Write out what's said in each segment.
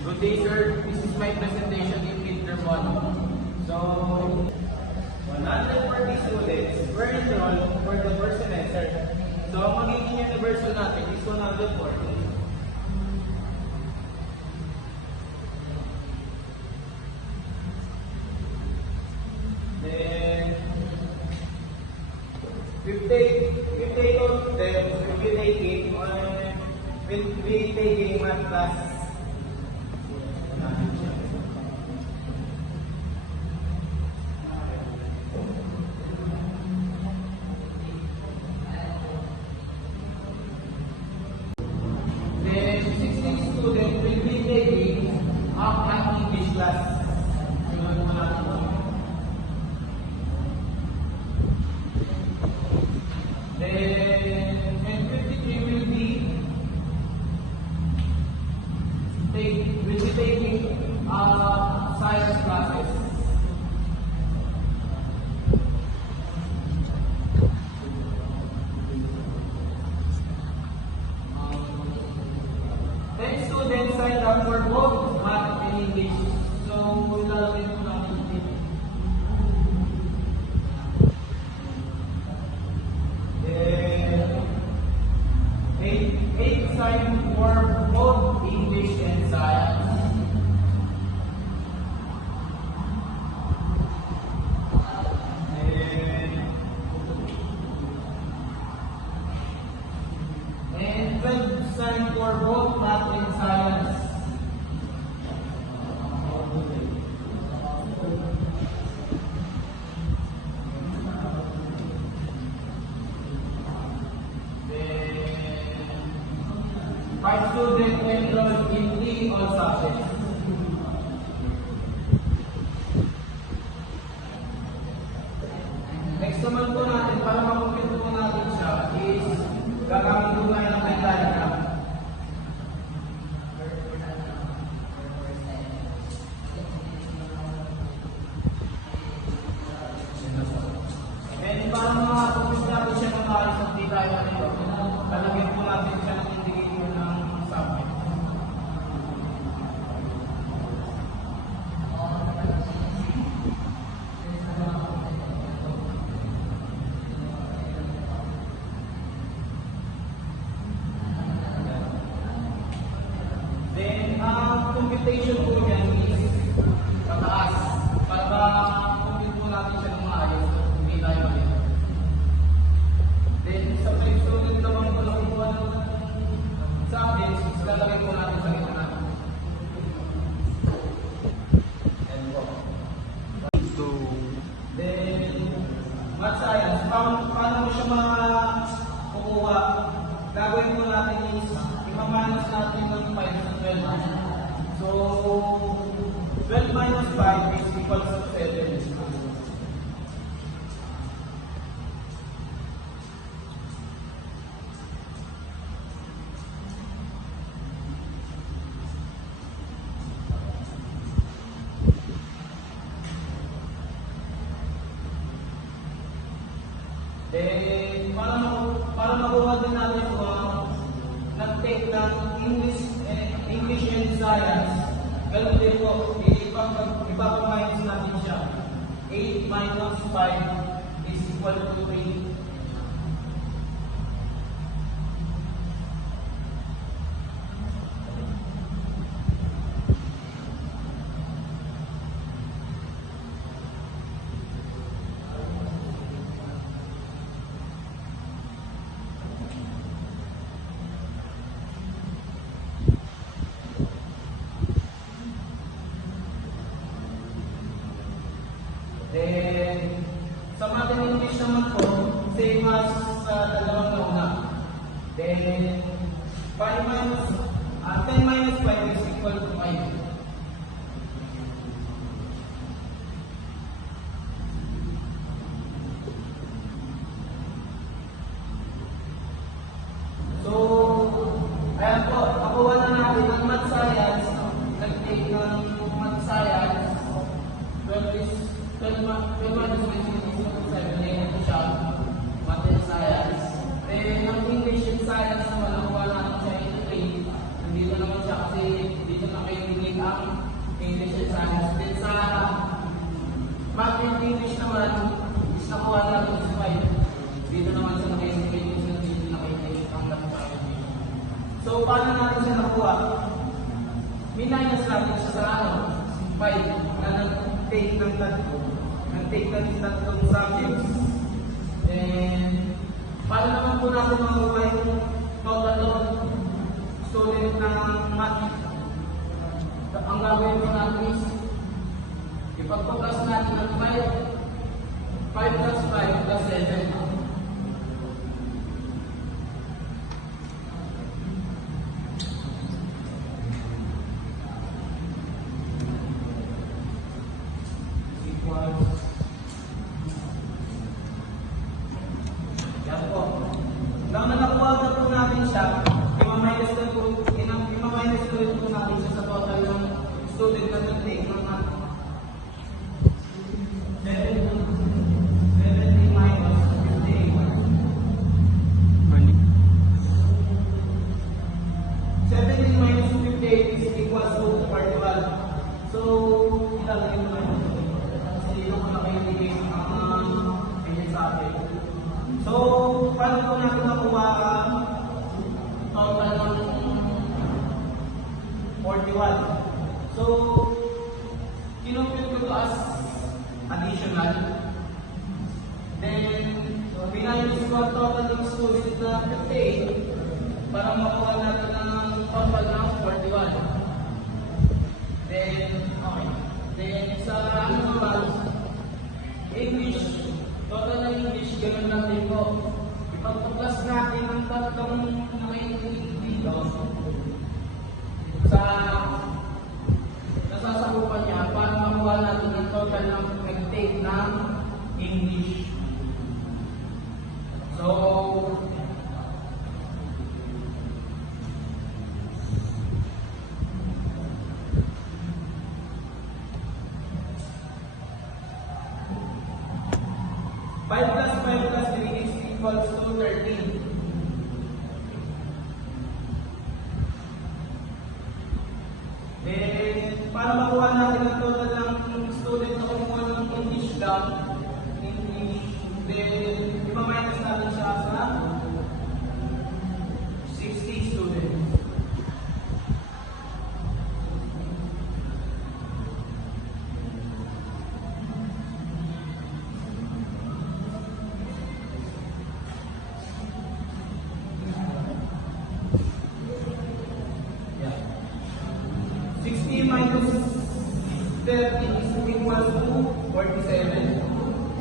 Good day, sir. This is my presentation in midterm 1. So, 140 students were enrolled for the first semester. So, ang magiging universal natin is 140. Then, 50 of them will be taking math class. Then, 16 students will be taking an English class. Then, 53 will be taking science classes. Then students signed up for both math and English. So, ilalagay ko natin dito. Then, 8 signed for both English and science. And 12 signed for both math and science. Then 5 students enrolled in 3 all subjects. Next naman po natin, para makumpit po natin siya, is gagamit po tayo ng Venn diagram. And para makakumpit natin siya ng maayos at di tayo nito, lalagyan po natin siya ng indicator ng subject. Then, ang computation po yan is mataas. Para ma-compute po natin siya ng maayos at hindi tayo mali. Then, sa next student naman po na kumuha ng subjects, lalagay po natin sa gitna. Then, math science, paano mo siya makukuha? Gagawin mo natin is, i-minus natin ng 5 sa 12. So, 12 minus 5 is equal to 7. Then, para makuha din natin ito, nag-take ng English and Science, ganun din po, ipapag-minus natin siya. 8 minus 5 is equal to 3. Then, sa math and English naman po, English and Science. Then sa Math and English naman, is nakuha natin is 5. Dito naman sa naka-indicate yung sa dito naka-indicate ang Math and English. So, paano natin siya nakuha? Minus natin siya sa 5 na nag-take ng tatlo. Nag-take ng tatlong subjects. Then, paano naman po natin makuha yung total of student ng math? Ang gagawin po natin is, ipagpapas natin ng 5 plus 5 plus 7. Yan po. Nang nakuha na po natin siya, i-minus ko rin po natin siya sa total ng student na nag-take ng 70 minus 58. 70 minus 58 is equals to 41. So, ilalagay mo na ito. Kasi dito ko naka-indicate ang ganyan sa atin. So, paano po natin nakuha ang total ng 41? So, kinumpute ko ito as additional. Then, minus ko ang total ng student na 58 para makuha natin ang total ng 41. Then, okay. Then, sa English, total ng English, ganun lang din po. Ipagpaplas natin ang tatlong naka-indicate dito sa nasasakupan niya para makuha natin ang total ng nag-take ng English. So, five plus 3 is equals to 13. Then, para makuha natin ang total ng student na kumuha ng English lang, then, ipa-minus natin siya sa 60 students. Yeah. 60 minus 30 is equal to 47.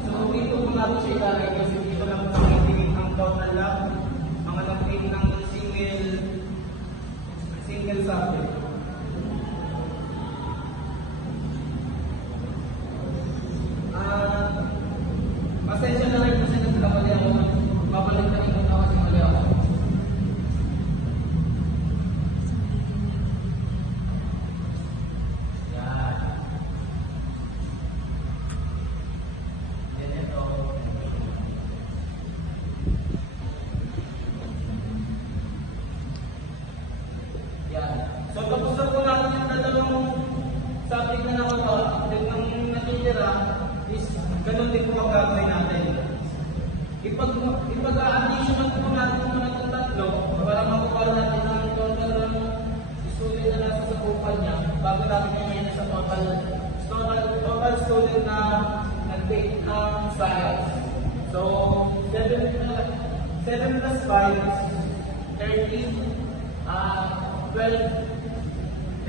So, dito po natin siya ilalagay kasi dito lang nakitingin ang total lang mga nag-take ng single subject. Pasensya na rin kasi nagkamali ako. Babalik na rin ako kasi mali ako. So, tapos na po natin yung dalawang subject na nakuha. Then, ang natitira is ganun din po ang gagawin natin. Ipag-additional po natin yung mga tatlo para makuha natin ang total ng student na nasa sakupan niya bago natin yung sa total student na nag-take ng science. So, 7 plus 5 is 13, 12,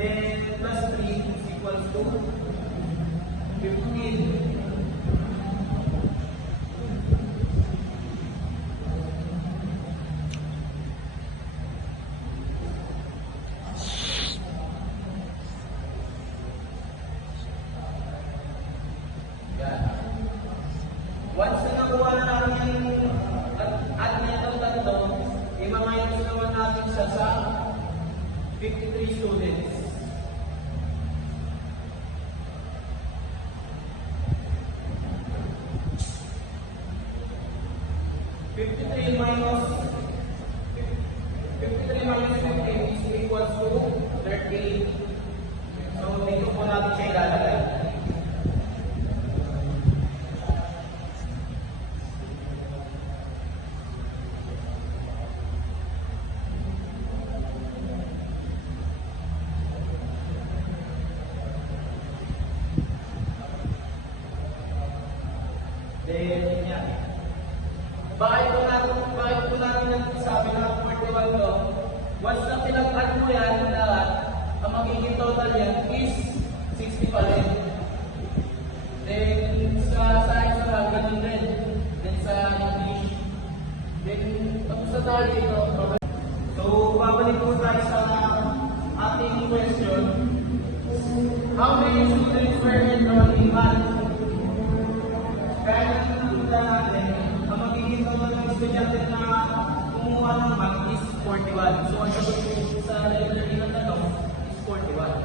then plus 3 is equals to 15. Once na nakuha na natin yung at na itong tatlo, i-minus naman natin siya sa 53 students. Then, yan. Bakit po natin sabi na 41 to? Once na pinag-add mo yan lahat, ang magiging total yan is 60 pa rin. Then, sa science naman, ganun rin. Then, sa English. Then, tapos na tayo dito. So, babalik po tayo sa ating question. How many students were enrolled in math? Kaya nakikita natin, ang magiging total ng estudyante na kumuha ng math is 41. So, ang sagot po sa letter D ng tanong is 41.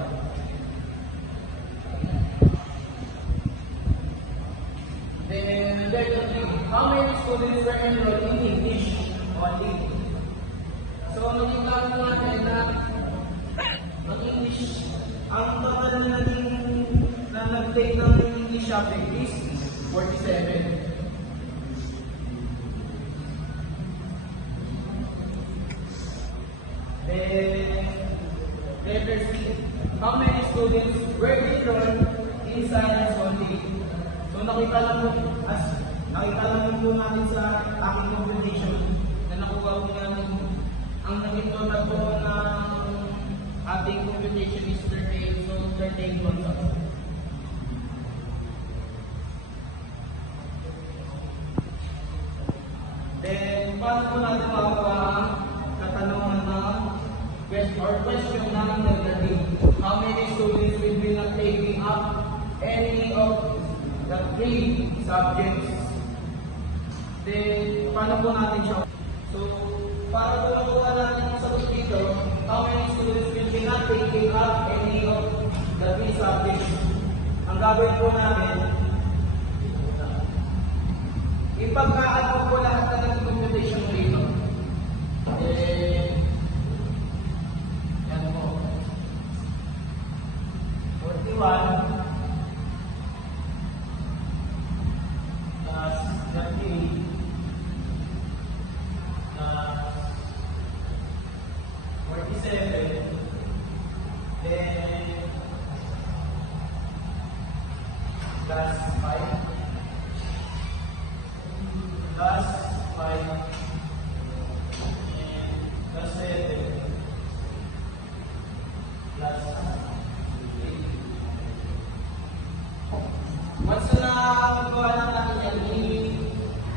Then, letter 3. How many students were enrolled in English only? So, makikita po natin na ang English, ang total na nag-take ng English subject is 47. Then, letter C. How many students were enrolled in science only? So, nakita lang po natin sa aking computation na nakuha po natin ang naging total po ng ating computation is 38. So, 38 total. Then, paano po natin makuha ang katanungan ng question ng letter D? How many students will be not taking up any of the 3 subjects? Then, paano po natin siya? So, para po makuha natin ang sagot dito, how many students will be not taking up any of the 3 subjects? Ang gagawin po namin, ipagkaan ko po lahat na ng computation dito. Yan po. 41 plus 38 plus 47, then plus 5 plus 5 and plus 7 plus 8. Once na magawa na natin yan,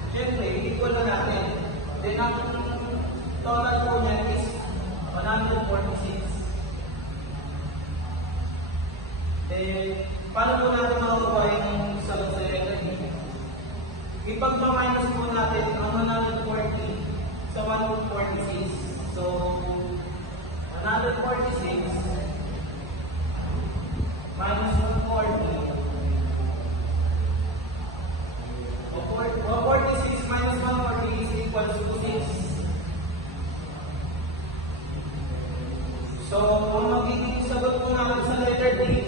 siyempre, equal na natin. Then, ang total po niyan is 146. Then, paano po natin makukuha yung sagot sa letter D? Ipag-minus po natin ang 140 sa 146. So, 146 minus 140. 146 minus 140 is equals to 6. So, ang magiging sagot po natin sa letter D